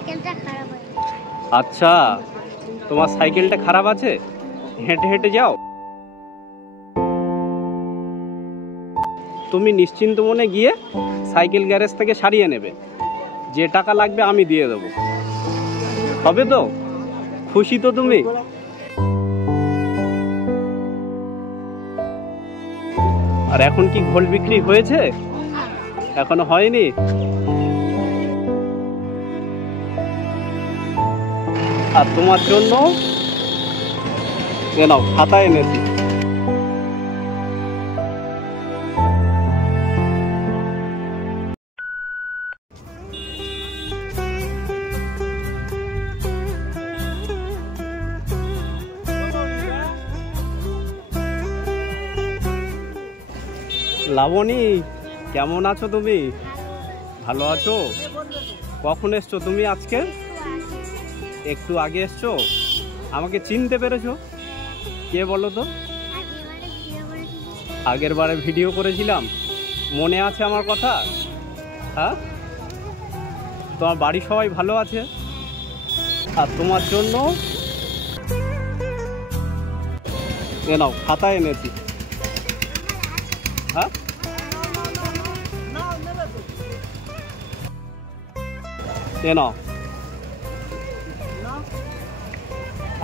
সাইকেলটা খারাপ আছে। আচ্ছা, তোমার সাইকেলটা খারাপ আছে, হেঁটে হেঁটে যাও। তুমি নিশ্চিন্ত মনে গিয়ে সাইকেল গ্যারেজ থেকে সারিয়ে নেবে, যে টাকা লাগবে আমি দিয়ে দেবো। হবে তো? খুশি তো তুমি? আর এখন কি ঘোল বিক্রি হয়েছে? এখনো হয়নি। আর তোমার জন্য নাও খাতা এনেছি। লাবণী, কেমন আছো তুমি? ভালো আছো? কখন এসছো তুমি আজকে? একটু আগে এসছো। আমাকে চিনতে পেরেছো? কে বলো তো? আগের বারে ভিডিও করেছিলাম, মনে আছে আমার কথা? হ্যাঁ, তোমার বাড়ি সবাই ভালো আছে? আর তোমার জন্য নাও খাতা এনেছি। হ্যাঁ, নাও।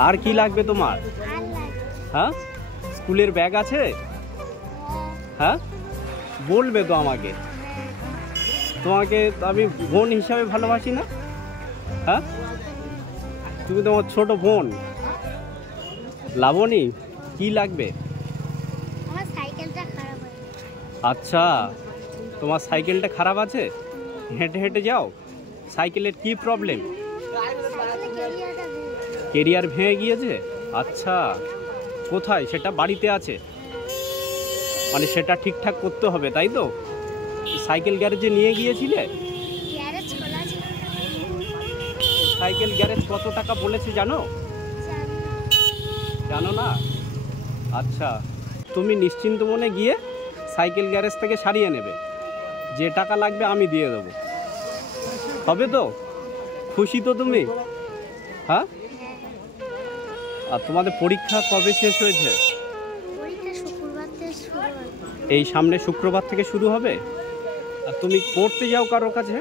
আর কি লাগবে তোমার? হ্যাঁ, স্কুলের ব্যাগ আছে? হ্যাঁ, বলবে তো আমাকে। তোমাকে আমি বোন হিসাবে ভালোবাসি না? হ্যাঁ, তুমি তোমার ছোট বোন। লাবণী, কি লাগবে? আমার সাইকেলটা খারাপ আছে। আচ্ছা, তোমার সাইকেলটা খারাপ আছে, হেঁটে হেঁটে যাও। সাইকেলের কি প্রবলেম? কেরিয়ার ভেঙে গিয়েছে। আচ্ছা, কোথায় সেটা? বাড়িতে আছে, মানে সেটা ঠিকঠাক করতে হবে, তাই তো? সাইকেল গ্যারেজে নিয়ে গিয়েছিলে? গ্যারেজ খোলা ছিল। সাইকেল গ্যারেজ কত টাকা বলেছে জানো? জানো না? আচ্ছা, তুমি নিশ্চিন্ত মনে গিয়ে সাইকেল গ্যারেজ থেকে সারিয়ে নেবে, যে টাকা লাগবে আমি দিয়ে দেবো। হবে তো? খুশি তো তুমি? হ্যাঁ। আর তোমাদের পরীক্ষা কবে শেষ হয়েছে? পরীক্ষা শুক্রবার থেকে শুরু হবে। এই সামনে শুক্রবার থেকে শুরু হবে। আর তুমি পড়তে যাও কারোর কাছে?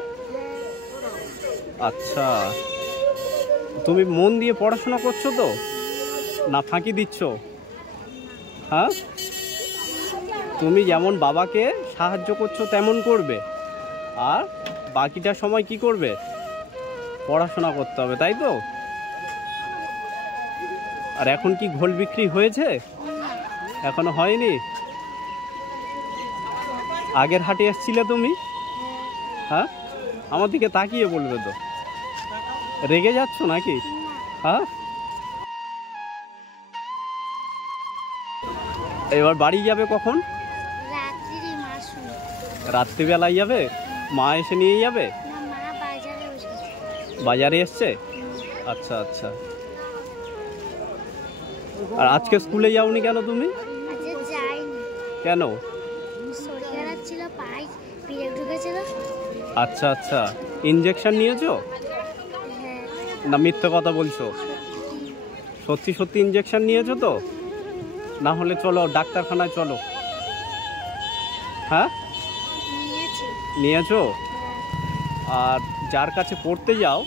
আচ্ছা, তুমি মন দিয়ে পড়াশোনা করছো তো, না ফাঁকি দিচ্ছ? হ্যাঁ, তুমি যেমন বাবাকে সাহায্য করছো তেমন করবে, আর বাকিটা সময় কি করবে? পড়াশোনা করতে হবে, তাই তো? আর এখন কি ঘোল বিক্রি হয়েছে? এখনো হয়নি। আগের হাটে এসছিলে তুমি? হ্যাঁ, আমার দিকে তাকিয়ে বলবে তো। রেগে যাচ্ছ নাকি? হ্যাঁ, এবার বাড়ি যাবে কখন? রাত্রিবেলায় যাবে? মা এসে নিয়ে যাবে? বাজারে এসছে? আচ্ছা আচ্ছা। আর আজকে স্কুলে যাওনি কেন তুমি? কেন? আচ্ছা আচ্ছা, ইনজেকশন নিয়েছো? না মিথ্যে কথা বলছো? সত্যি সত্যি ইনজেকশন নিয়েছো তো? না হলে চলো ডাক্তারখানায় চলো। হ্যাঁ, নিয়েছো? আর যার কাছে পড়তে যাও,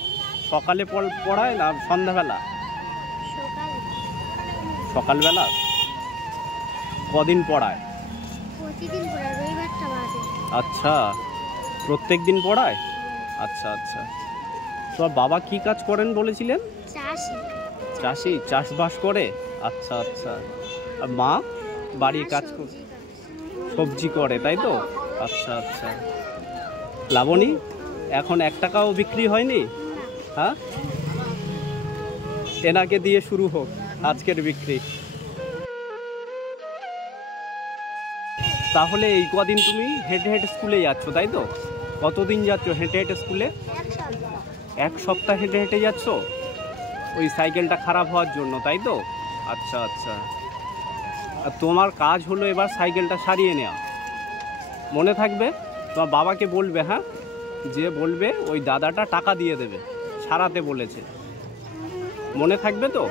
সকালে পড়ায় না সন্ধ্যাবেলা? সকালবেলা। কদিন পড়ায়? প্রতিদিন পড়ায়, রবিবারটা বাদে। আচ্ছা, প্রত্যেক দিন পড়ায়। আচ্ছা আচ্ছা। তোমার বাবা কি কাজ করেন বলেছিলেন? চাষি। চাষি, চাষবাস করে। আচ্ছা আচ্ছা। আর মা বাড়ির কাজ করে, সবজি করে, তাই তো? আচ্ছা আচ্ছা। লাবণী, এখন 1 টাকাও বিক্রি হয়নি? হ্যাঁ, এনাকে দিয়ে শুরু হোক আজকের বিক্রি। তাহলে এই কদিন তুমি হেঁটে হেঁটে স্কুলে যাচ্ছ, তাই তো? কতদিন যাচ্ছ হেঁটে হেঁটে স্কুলে? 1 সপ্তাহ হেঁটে হেঁটে যাচ্ছ ওই সাইকেলটা খারাপ হওয়ার জন্য, তাই তো? আচ্ছা আচ্ছা। আর তোমার কাজ হলো এবার সাইকেলটা সারিয়ে নেওয়া, মনে থাকবে? তোমার বাবাকে বলবে, হ্যাঁ, যে বলবে ওই দাদাটা টাকা দিয়ে দেবে সারাতে বলেছে, মনে থাকবে তো?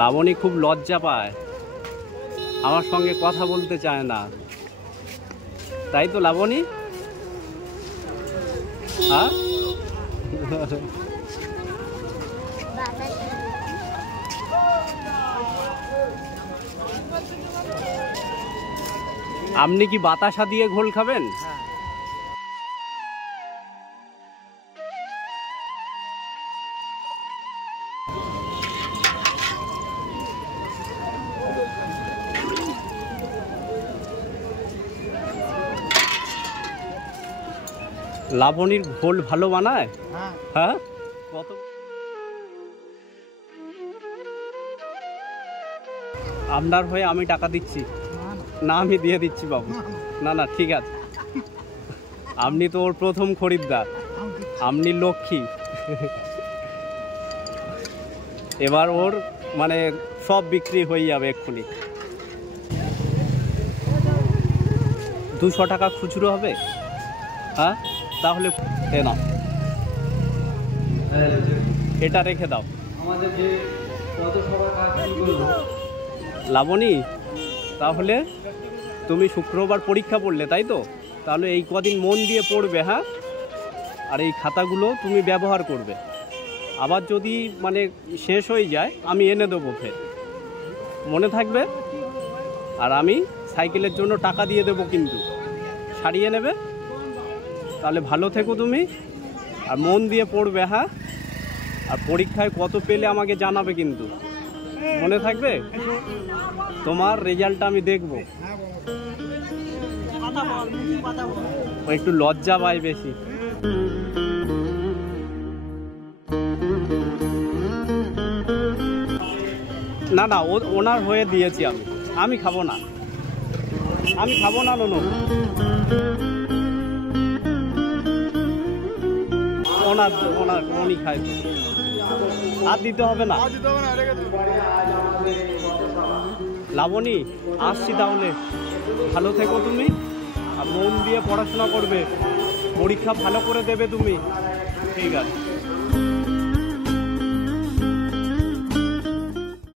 লাবণী খুব লজ্জা পায়, আমার সঙ্গে কথা বলতে চায় না, তাই তো লাবণী? হ্যাঁ আপনি কি বাতাসা দিয়ে ঘোল খাবেন? লাবণীর ঘোল ভালো বানায়? হ্যাঁ কত আপনার হয়ে আমি টাকা দিচ্ছি না, আমি দিয়ে দিচ্ছি বাবু। না না ঠিক আছে, আপনি তো ওর প্রথম খরিদ্দার, আপনি লক্ষ্মী। এবার ওর মানে সব বিক্রি হয়ে যাবে এক্ষুনি। 200 টাকা খুচরো হবে? হ্যাঁ তাহলে এ নাও, এটা রেখে দাও। লাবণী তাহলে তুমি শুক্রবার পরীক্ষা পড়লে তাই তো? তাহলে এই কদিন মন দিয়ে পড়বে, হ্যাঁ? আর এই খাতাগুলো তুমি ব্যবহার করবে, আবার যদি মানে শেষ হয়ে যায় আমি এনে দেবো ফের, মনে থাকবে? আর আমি সাইকেলের জন্য টাকা দিয়ে দেবো, কিন্তু সারিয়ে নেবে। তাহলে ভালো থেকো তুমি, আর মন দিয়ে পড়বে, হ্যাঁ? আর পরীক্ষায় কত পেলে আমাকে জানাবে কিন্তু, মনে থাকবে? তোমার রেজাল্টটা আমি দেখবো। ও একটু লজ্জা পায় বেশি। না না ওনার হয়ে দিয়েছি আমি খাবো না, আমি খাবো না নুনু, উনি খায়, আর দিতে হবে না। লাবণী আসছি তাহলে, ভালো থেকো তুমি, আর মন দিয়ে পড়াশোনা করবে, পরীক্ষা ভালো করে দেবে তুমি, ঠিক আছে?